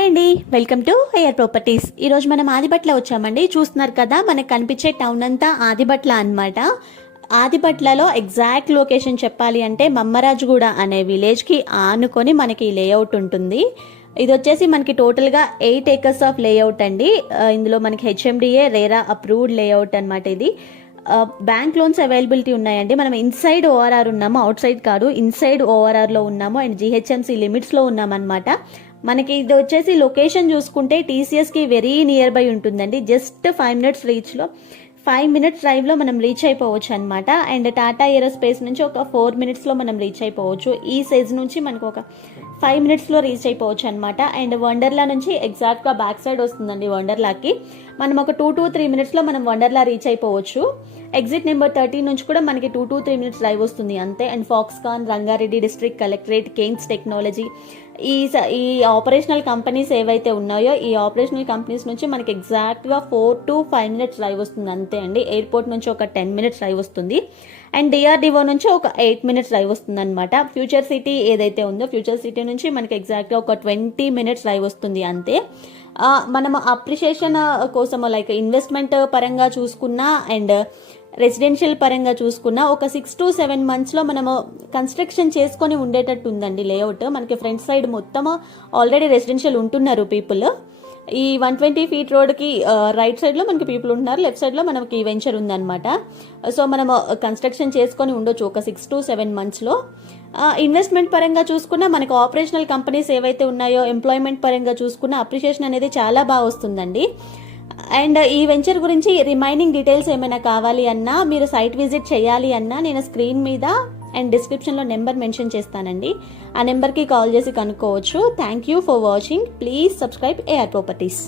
Hi అండి, welcome to AR properties. ఈరోజు మనం ఆదిబట్ల వచ్చామండి. చూస్తున్నారు కదా, మనకు కనిపించే టౌన్ అంతా ఆదిబట్ల అన్నమాట. ఆదిబట్లలో ఎగ్జాక్ట్ లొకేషన్ చెప్పాలి అంటే మమ్మరాజుగూడ అనే విలేజ్కి ఆనుకొని మనకి లేఅవుట్ ఉంటుంది. ఇది వచ్చేసి మనకి టోటల్గా 8 acres ఆఫ్ లేఅవుట్ అండి. ఇందులో మనకి హెచ్ఎండిఏ రేరా అప్రూవ్డ్ లేఅవుట్ అనమాట. ఇది బ్యాంక్ లోన్స్ అవైలబిలిటీ ఉన్నాయండి. మనం ఇన్సైడ్ ఓఆర్ఆర్ ఉన్నాము, అవుట్ సైడ్ కాదు, ఇన్సైడ్ ఓఆర్ఆర్లో ఉన్నాము అండ్ జిహెచ్ఎంసీ లిమిట్స్లో ఉన్నామన్నమాట. మనకి ఇది వచ్చేసి లొకేషన్ చూసుకుంటే టీసీఎస్కి వెరీ నియర్ బై ఉంటుందండి. జస్ట్ 5 minutes రీచ్లో, 5 minutes డ్రైవ్లో మనం రీచ్ అయిపోవచ్చు అనమాట. అండ్ టాటా ఏరోస్పేస్ నుంచి ఒక 4 minutesలో మనం రీచ్ అయిపోవచ్చు. ఈ సైజ్ నుంచి మనకు ఒక 5 minutesలో రీచ్ అయిపోవచ్చు అనమాట. అండ్ వండర్లా నుంచి ఎగ్జాక్ట్గా బ్యాక్ సైడ్ వస్తుందండి. వండర్లాకి మనం ఒక 2 to 3 minutesలో మనం వండర్లా రీచ్ అయిపోవచ్చు. ఎగ్జిట్ నెంబర్ 13 నుంచి కూడా మనకి 2 to 3 minutes డ్రైవ్ వస్తుంది అంతే. And Foxconn, Rangareddy district collectorate, Kaynes technology, ఈ ఆపరేషనల్ కంపెనీస్ ఏవైతే ఉన్నాయో ఈ ఆపరేషనల్ కంపెనీస్ నుంచి మనకి ఎగ్జాక్ట్గా 4 to 5 minutes డ్రైవ్ వస్తుంది అంతే అండి. ఎయిర్పోర్ట్ నుంచి ఒక 10 minutes డ్రైవ్ వస్తుంది. అండ్ డిఆర్డిఓ నుంచి ఒక 8 minutes డ్రైవ్ వస్తుంది అనమాట. ఫ్యూచర్ సిటీ ఏదైతే ఉందో ఫ్యూచర్ సిటీ నుంచి మనకి ఎగ్జాక్ట్గా ఒక 20 minutes డ్రైవ్ వస్తుంది అంతే. మనం అప్రిషియేషన్ కోసం లైక్ ఇన్వెస్ట్మెంట్ పరంగా చూసుకున్నా అండ్ రెసిడెన్షియల్ పరంగా చూసుకున్నా ఒక 6 to 7 monthsలో మనము కన్స్ట్రక్షన్ చేసుకొని ఉండేటట్టు ఉందండి లేఅవుట్. మనకి ఫ్రంట్ సైడ్ మొత్తము ఆల్రెడీ రెసిడెన్షియల్ ఉంటున్నారు పీపుల్. ఈ 120 feet రోడ్కి రైట్ సైడ్లో మనకి పీపుల్ ఉంటున్నారు, లెఫ్ట్ సైడ్లో మనకి వెంచర్ ఉందన్నమాట. సో మనము కన్స్ట్రక్షన్ చేసుకొని ఉండొచ్చు ఒక 6 to 7 monthsలో. ఇన్వెస్ట్మెంట్ పరంగా చూసుకున్నా మనకు ఆపరేషనల్ కంపెనీస్ ఏవైతే ఉన్నాయో ఎంప్లాయ్మెంట్ పరంగా చూసుకున్నా అప్రిషియేషన్ అనేది చాలా బాగా వస్తుందండి. అండ్ ఈ వెంచర్ గురించి రిమైనింగ్ డీటెయిల్స్ ఏమైనా కావాలి అన్నా, మీరు సైట్ విజిట్ చేయాలి అన్నా, నేను స్క్రీన్ మీద అండ్ డిస్క్రిప్షన్లో నెంబర్ మెన్షన్ చేస్తానండి. ఆ నెంబర్కి కాల్ చేసి కనుక్కోవచ్చు. Thank you for watching. Please subscribe AR properties.